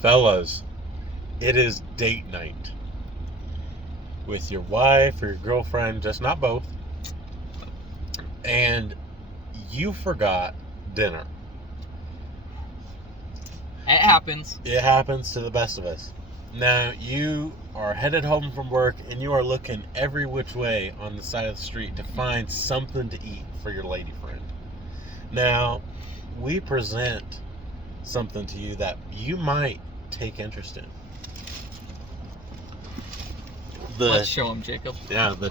Fellas, it is date night with your wife or your girlfriend, just not both, and you forgot dinner. It happens. It happens to the best of us. Now, you are headed home from work and you are looking every which way on the side of the street to find something to eat for your lady friend. Now, we present something to you that you might take interest in. Let's show him, Jacob. Yeah, the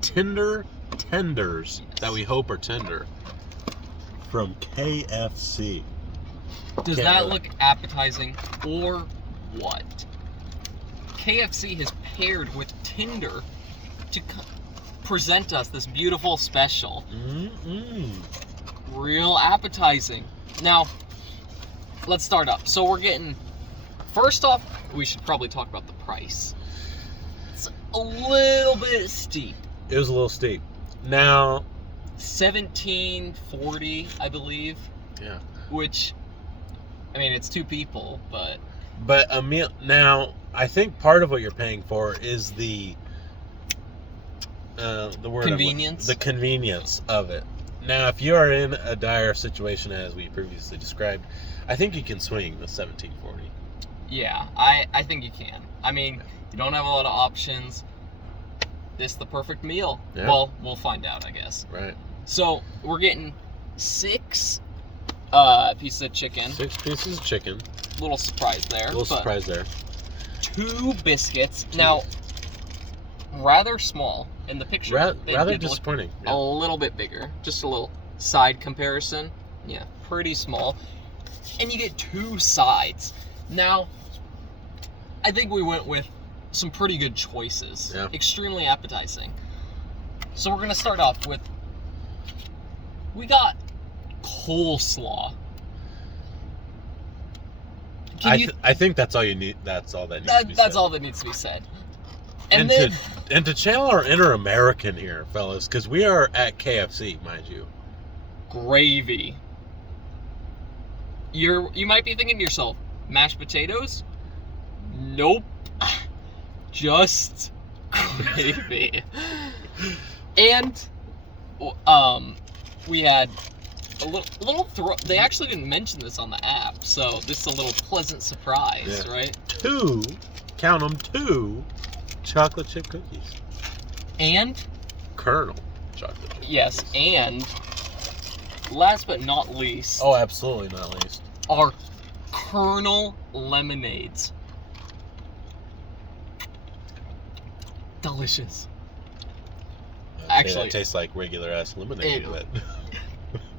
Tinder Tenders that we hope are tender from KFC. Does that look appetizing or what? KFC has paired with Tinder to present us this beautiful special. Real appetizing. Now, let's start up. So we're getting, first off, we should probably talk about the price. It's a little bit steep. It was a little steep. Now, $17.40, I believe. Yeah. Which, I mean, it's two people, but a meal. Now, I think part of what you're paying for is the word convenience. The convenience of it. Now, if you are in a dire situation as we previously described, I think you can swing the $17.40. Yeah, I think you can. I mean, you don't have a lot of options. This is the perfect meal. Yeah. Well, we'll find out, I guess. Right. So we're getting 6 pieces of chicken. 6 pieces of chicken. Little surprise there. Surprise there. 2 biscuits. Now, rather small. In the picture, rather disappointing. A little bit bigger. Just a little side comparison. Yeah, pretty small. And you get 2 sides. Now, I think we went with some pretty good choices. Yeah. Extremely appetizing. So we're going to start off with, we got coleslaw. I think that's all you need. That's all that needs to be said. That's all that needs to be said. And to channel our inner American here, fellas, because we are at KFC, mind you. Gravy. You might be thinking to yourself, mashed potatoes? Nope. Just gravy. And we had a little they actually didn't mention this on the app, so this is a little pleasant surprise, right? 2, count them, 2 chocolate chip cookies. And Colonel chocolate chip yes, cookies. and last but not least. Oh, absolutely not least. Our Colonel lemonades. Delicious. Actually, it tastes like regular ass lemonade.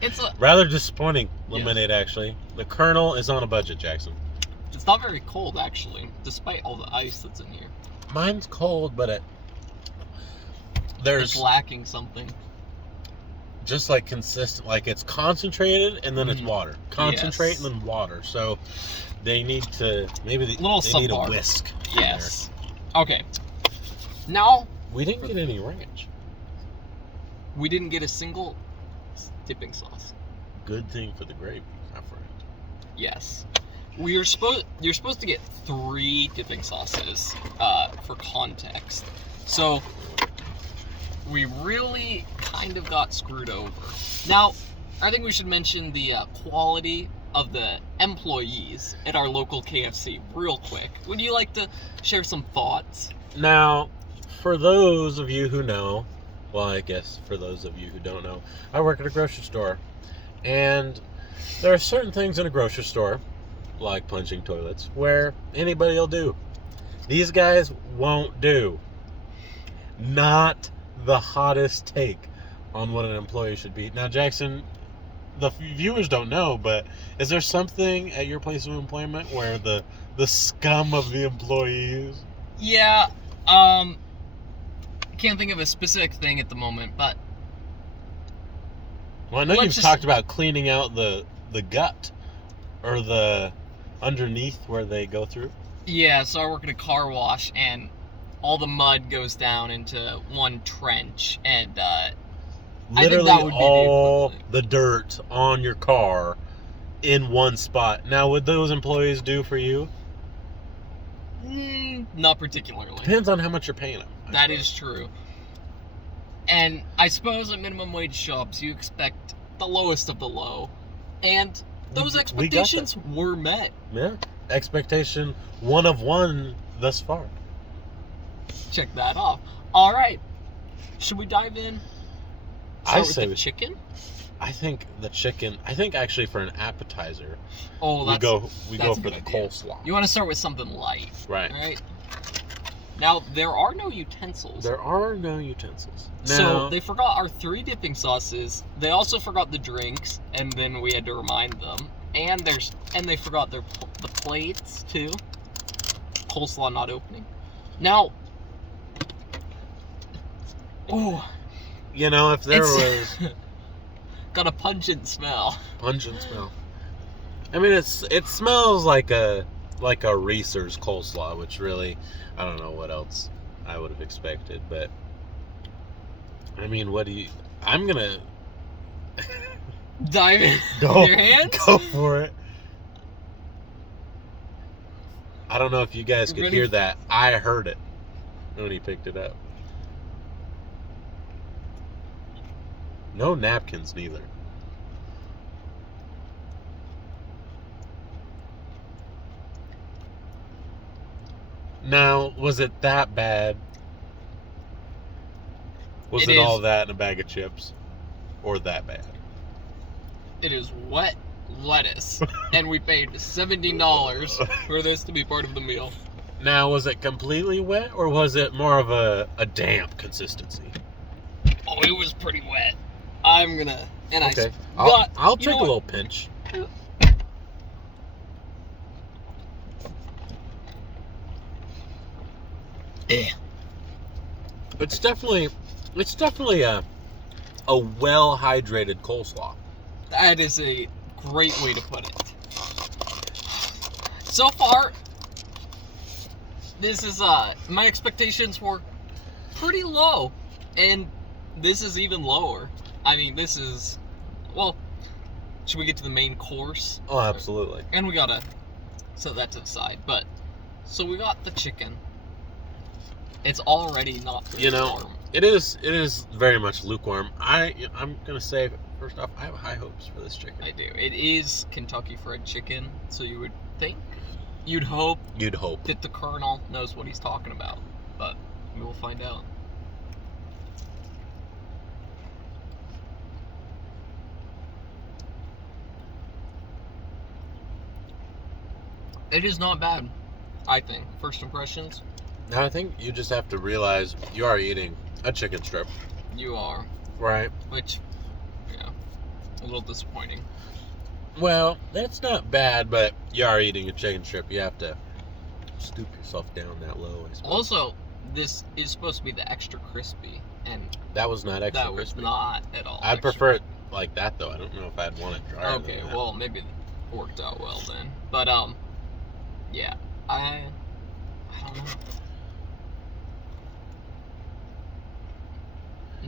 It's a rather disappointing lemonade, actually. The Colonel is on a budget, Jackson. It's not very cold, actually, despite all the ice that's in here. Mine's cold, but it's lacking something. Just like consistent, like it's concentrated and then it's water. Concentrate and then water. So they need to they need a whisk. Yes. Okay. Now we didn't get any ranch. We didn't get a single dipping sauce. Good thing for the gravy, my friend. Yes. You're supposed to get 3 dipping sauces for context. So we really kind of got screwed over. Now, I think we should mention the quality of the employees at our local KFC real quick. Would you like to share some thoughts? Now, for those of you who know, well, I guess for those of you who don't know, I work at a grocery store. And there are certain things in a grocery store, like plunging toilets, where anybody will do. These guys won't do. Not the hottest take on what an employee should be. Now, Jackson, the viewers don't know, but is there something at your place of employment where the scum of the employees? Yeah, can't think of a specific thing at the moment, but well, I know you've talked about cleaning out the gut or the underneath where they go through. Yeah, so I work at a car wash, and all the mud goes down into one trench, and literally all the dirt on your car in one spot. Now, would those employees do for you? Not particularly. Depends on how much you're paying them. That is true. And I suppose at minimum wage jobs, you expect the lowest of the low. And those expectations were met. Yeah. Expectation 1 of 1 thus far. Check that off. All right. Should we dive in? I Start with say the chicken. I think the chicken. I think actually for an appetizer, Oh, we go that's a for good the idea. coleslaw. You want to start with something light, Right. right? Now there are no utensils. There are no utensils. Now, So they forgot our 3 dipping sauces. They also forgot the drinks, and then we had to remind them. And they forgot the plates too. Coleslaw not opening. Now, oh, you know, if there was got a pungent smell. pungent smell. I mean, it smells like a Reese's coleslaw, which really, I don't know what else I would have expected, but I mean, I'm gonna Dive in go with your hands. go for it. I don't know if you guys could Ready? hear that. I heard it when he picked it up. No napkins, neither. Now, was it that bad? Was it all that in a bag of chips? Or that bad? It is wet lettuce, and we paid $17 for this to be part of the meal. Now, was it completely wet, or was it more of a damp consistency? Oh, it was pretty wet. I'm gonna, and Okay. I got. I'll you take know a what? little pinch. It's definitely a well hydrated coleslaw. That is a great way to put it. So far, this is my expectations were pretty low, and this is even lower. I mean, this is, well, should we get to the main course? Oh, absolutely. And we gotta set that to the side. But so we got the chicken. It's already not very warm. It is very much lukewarm. I'm gonna say first off, I have high hopes for this chicken. I do. It is Kentucky Fried Chicken, so you would think, you'd hope that the Colonel knows what he's talking about, but we will find out. It is not bad, I think. First impressions? Now I think you just have to realize you are eating a chicken strip. You are. Right. Which, yeah, a little disappointing. Well, that's not bad, but you are eating a chicken strip. You have to stoop yourself down that low, I suppose. Also, this is supposed to be the extra crispy, and that was not extra that crispy. was not at all. I'd extra prefer it like that, though. I don't know if I'd want it drier. Okay, than that. well, maybe it worked out well then. But, yeah, I don't know.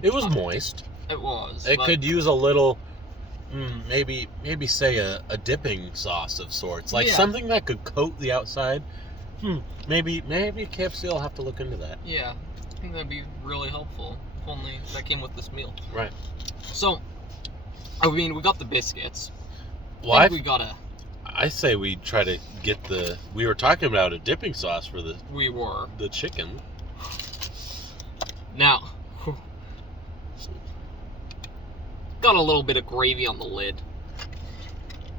It was moist. It was. It but could use a little, maybe say a dipping sauce of sorts, like Yeah. something that could coat the outside. Maybe KFC will have to look into that. Yeah, I think that'd be really helpful. If only that came with this meal. Right. So, I mean, we got the biscuits. Well, I think we gotta. I say we try to get we were talking about a dipping sauce for We were. the chicken. Now, got a little bit of gravy on the lid.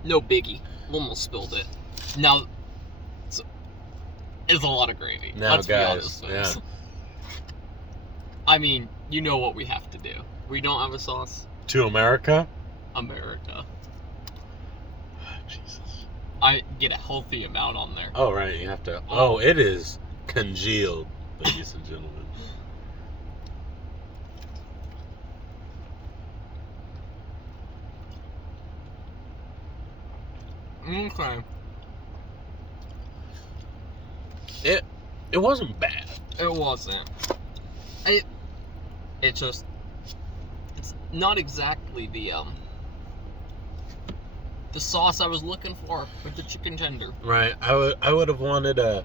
No biggie. Almost spilled it. Now, it's a lot of gravy. Now, Let's guys, be honest. I mean, you know what we have to do. We don't have a sauce. To America? America. Jesus. I get a healthy amount on there. Oh, right. You have to. Oh, it is congealed, ladies and gentlemen. Okay. It wasn't bad. It wasn't. It just, it's not exactly the the sauce I was looking for with the chicken tender. Right. I would have wanted a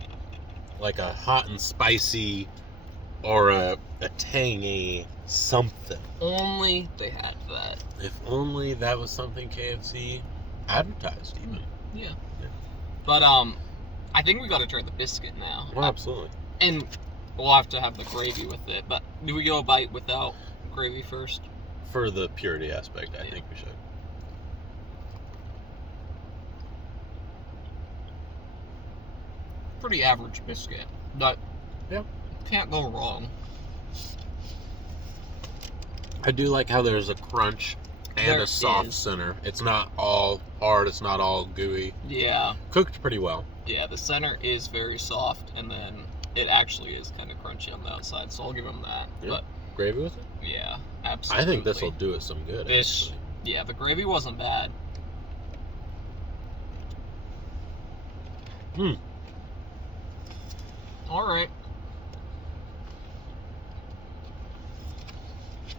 hot and spicy or a tangy something. Only they had that. If only that was something KFC advertised even. Yeah. Yeah. But I think we got to try the biscuit now. Well, absolutely. And we'll have to have the gravy with it. But do we go a bite without gravy first? For the purity aspect, I think we should. Pretty average biscuit, but Yep. can't go wrong. I do like how there's a crunch and There a soft is. center. It's not all hard. It's not all gooey. Yeah, Cooked pretty well. yeah. The center is very soft, and then it actually is kind of crunchy on the outside. So I'll give them that. Yeah. But Gravy with it? yeah, I absolutely. think this will do it some good. This- Actually. Yeah, the gravy wasn't bad. Hmm. All right.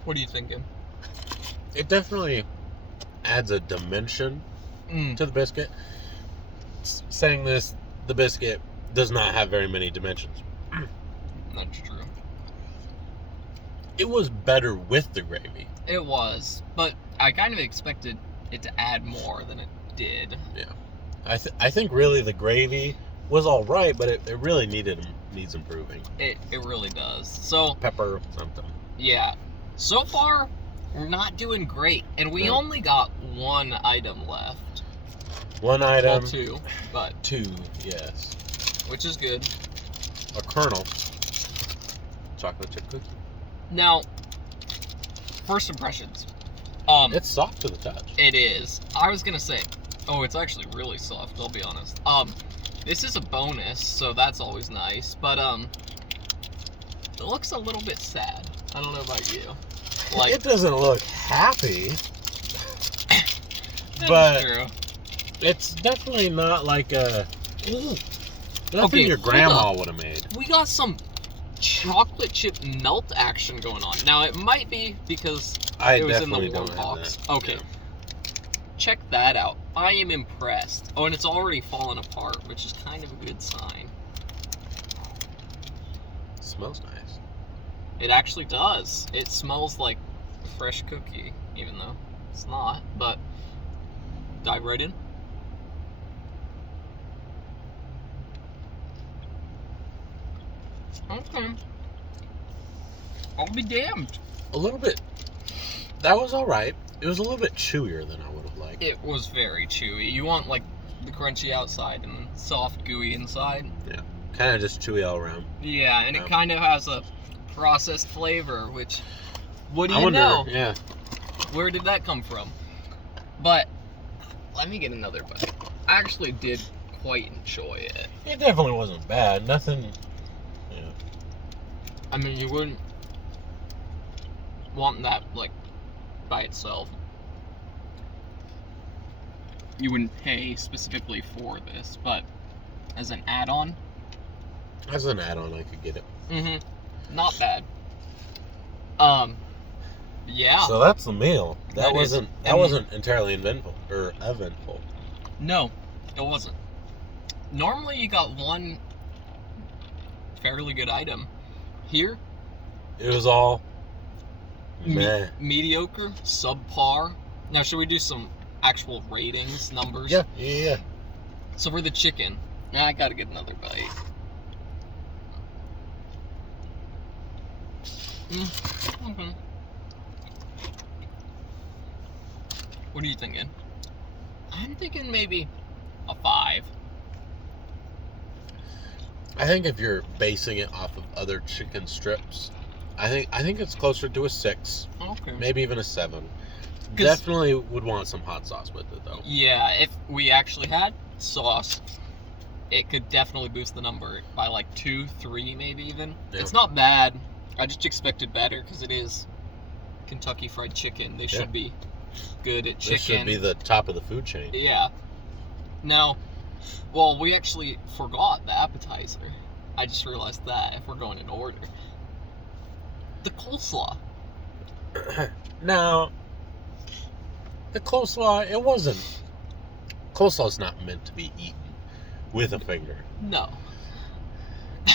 What are you thinking? It definitely adds a dimension to the biscuit. Saying this, the biscuit does not have very many dimensions. That's true. It was better with the gravy. It was, but I kind of expected it to add more than it did. I think really the gravy was all right, but it really needs improving. It really does. So, Pepper, something. yeah. So far, we're not doing great. And we No. only got one item left. One Well, item. two, but Two, yes. which is good. A kernel. Chocolate chip cookie. Now, first impressions. It's soft to the touch. It is. I was gonna say, oh, it's actually really soft, I'll be honest. This is a bonus, so that's always nice, but it looks a little bit sad. I don't know about you. Like, It doesn't look happy, that's but true. it's definitely not like a Ooh, nothing Okay, your hold grandma up. would have made. we got some chocolate chip melt action going on. Now, it might be because I it was in definitely the warm don't have box. that. Okay. Yeah. Check that out. I am impressed. Oh, and it's already fallen apart, which is kind of a good sign. Smells nice. It actually does. It smells like a fresh cookie, even though it's not. But dive right in. Okay. I'll be damned. A little bit. That was all right. It was a little bit chewier than I would have liked. It was very chewy. You want like the crunchy outside and soft gooey inside. Kind of just chewy all around. Yeah, and it kind of has a processed flavor, which, what do I you wonder. know? Yeah. Where did that come from? But let me get another bite. I actually did quite enjoy it. It definitely wasn't bad. Nothing. Yeah. I mean, you wouldn't want that like by itself. You wouldn't pay specifically for this, but as an add-on, As an add-on, I could get it. not bad. Yeah. So that's the meal. That That is- wasn't entirely eventful. No, it wasn't. Normally, you got one fairly good item. Here, It was all meh. mediocre, subpar. Now, should we do some actual ratings, numbers? Yeah. So for the chicken, I gotta get another bite. Okay. What are you thinking? I'm thinking maybe a 5. I think if you're basing it off of other chicken strips, I think it's closer to a 6, Okay. maybe even a 7. 'Cause- Definitely would want some hot sauce with it though. Yeah, if we actually had sauce, it could definitely boost the number by like 2, 3, maybe even. Yeah. It's not bad. I just expected better because it is Kentucky Fried Chicken. They should be good at chicken. This should be the top of the food chain. Yeah. Now, well, we actually forgot the appetizer. I just realized that if we're going in order. The coleslaw. Now, the coleslaw, it wasn't coleslaw's not meant to be eaten with a finger. No.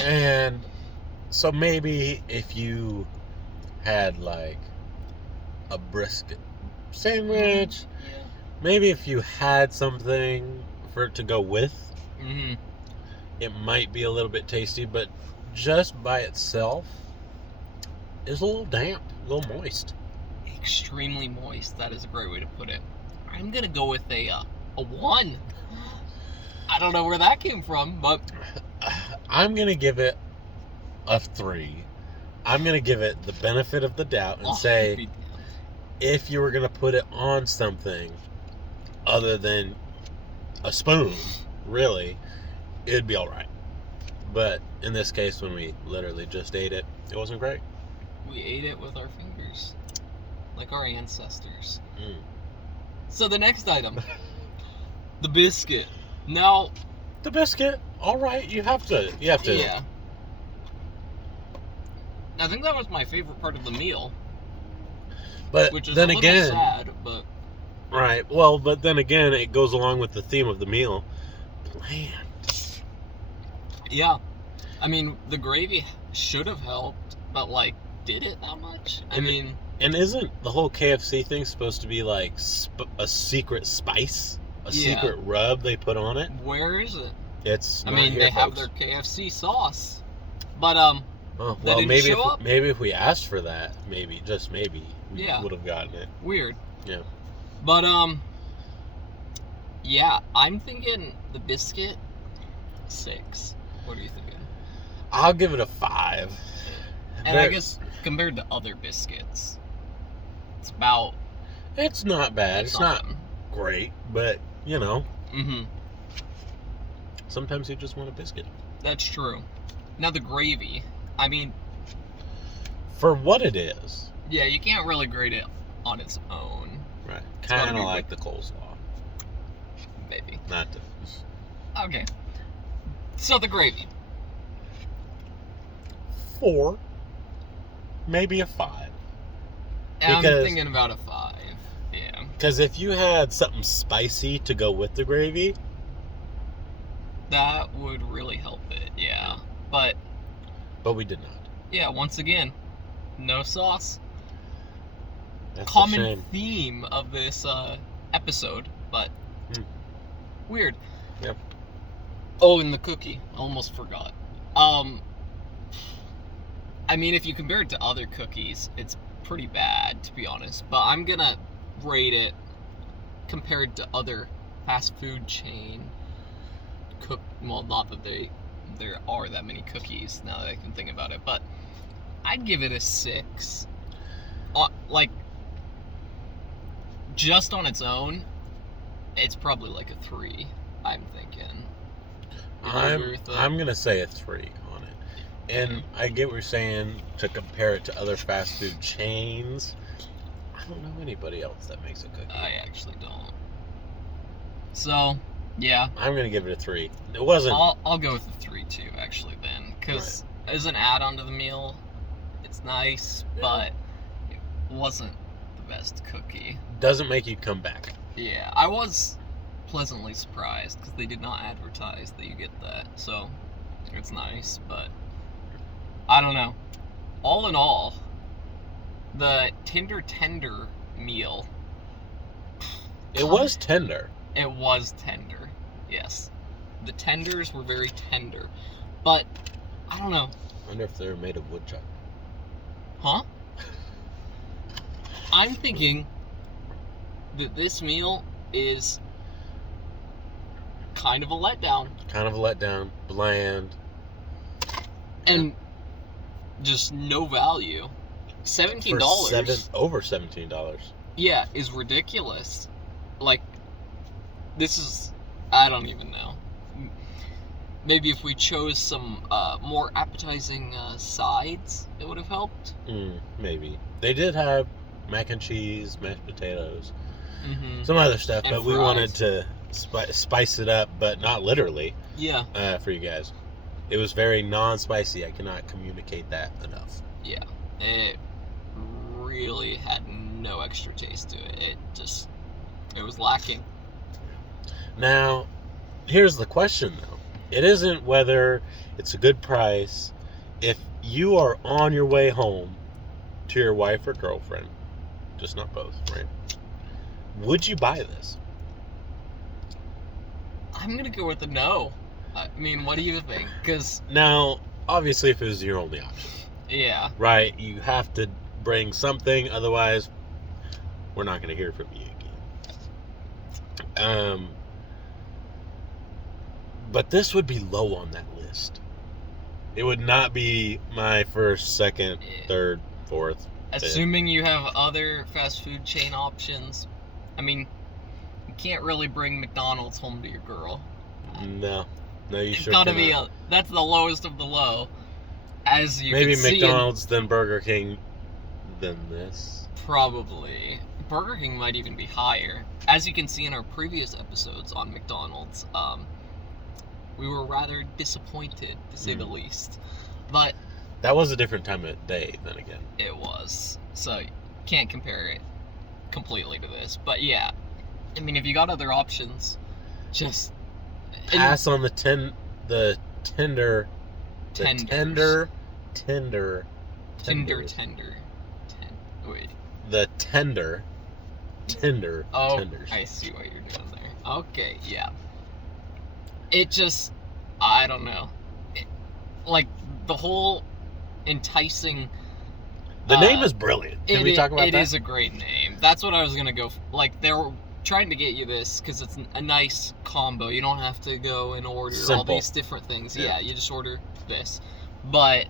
And so maybe if you had like a brisket sandwich, Yeah. maybe if you had something for it to go with, Mm-hmm. it might be a little bit tasty, but just by itself is a little damp, a little moist. Extremely moist. That is a great way to put it. I'm gonna go with a 1. I don't know where that came from, but I'm gonna give it a 3. I'm gonna give it the benefit of the doubt and say, if you were gonna put it on something other than a spoon, really, it'd be all right. But in this case, when we literally just ate it, it wasn't great. we ate it with our fingers, like our ancestors. Mm. So the next item, the biscuit. Now, The biscuit, all right. You have to. yeah. I think that was my favorite part of the meal, But which is then a little again, sad, but right. Well, but then again, it goes along with the theme of the meal. Bland. yeah. I mean, the gravy should have helped, but like, did it that much? I mean, And isn't the whole KFC thing supposed to be like a secret spice, a Yeah. secret rub they put on it? where is it? It's. I not mean, here, they have folks. their KFC sauce, but Oh, that well, didn't maybe show up? maybe if we asked for that, maybe just maybe we Yeah. would have gotten it. weird. Yeah. But yeah, I'm thinking the biscuit 6. What are you thinking? I'll give it a 5. And I guess compared to other biscuits, it's about. It's not bad. It's not great, but you know, Mm-hmm. sometimes you just want a biscuit. That's true. Now the gravy. I mean, For what it is. yeah, you can't really grade it on its own, Right. gotta Kind be of like the coleslaw. maybe. Not to. Okay. So the gravy. 4. Maybe a 5. I'm Because- thinking about a 5. Yeah. Because if you had something spicy to go with the gravy, That would really help it, yeah. But, but we did not. yeah, once again, no sauce. That's a Common shame. theme of this episode, but weird. Yep. Oh, and the cookie. Almost forgot. I mean, if you compare it to other cookies, it's pretty bad, to be honest. But I'm gonna rate it compared to other fast food chain well, not that there are that many cookies now that I can think about it, but I'd give it a 6. Like, just on its own, it's probably like a 3, I'm thinking. I'm gonna say a 3 on it, and I get what you're saying to compare it to other fast food chains. I don't know anybody else that makes a cookie. I actually don't. So, yeah. I'm gonna give it a 3. It wasn't. I'll go with the 3 too, actually, then, because as an add-on to the meal, it's nice, but it wasn't the best cookie. Doesn't make you come back. Yeah, I was pleasantly surprised because they did not advertise that you get that, so it's nice, but I don't know. All in all, the Tinder Tender meal. It was tender. It was tender, yes. The tenders were very tender, but I don't know. I wonder if they're made of woodchuck. Huh? I'm thinking that this meal is kind of a letdown. Kind of a letdown, bland. And just no value. $17 Over $17. yeah, is ridiculous. Like, this is, I don't even know. Maybe if we chose some more appetizing sides, it would have helped. Maybe. They did have mac and cheese, mashed potatoes, Some other stuff, And but we fries. wanted to spice it up, but not literally, Yeah, for you guys. It was very non-spicy. I cannot communicate that enough. yeah. It really had no extra taste to it. It was lacking. Now, here's the question, though. It isn't whether it's a good price. If you are on your way home to your wife or girlfriend, just not both, right? Would you buy this? I'm gonna go with the no. I mean, what do you think? Because Now, obviously, if it was your only option, yeah, right? You have to bring something, otherwise, we're not going to hear from you again. But this would be low on that list. It would not be my first, second, third, fourth. assuming you have other fast food chain options. I mean, you can't really bring McDonald's home to your girl. No, you It's sure gotta cannot. be that's the lowest of the low. As you Maybe can see McDonald's, then Burger King, then this. probably Burger King might even be higher. As you can see in our previous episodes on McDonald's, we were rather disappointed, to say the least. But that was a different time of day, then again. it was. So, can't compare it completely to this. But yeah, I mean, if you got other options, just... Pass on the Tinder... Tenders. Tinder Tinder Tenders. Tender. Wait. The Tinder Tenders. I see what you're doing there. Okay, yeah. It just... I don't know. Like, the whole enticing... The name is brilliant. Can we talk about that? It is a great name. That's what I was gonna go for. Like, they were trying to get you this because it's a nice combo. You don't have to go and order all Simple. these different things. Yeah. Yeah, you just order this. But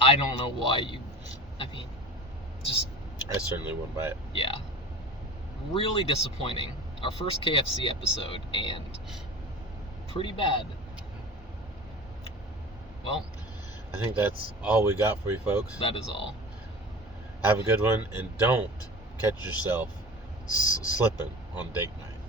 I don't know why you... I mean, just... I certainly wouldn't buy it. Yeah. Really disappointing. Our first KFC episode, and pretty bad. Well, I think that's all we got for you folks. that is all. Have a good one, and don't catch yourself slipping on date night.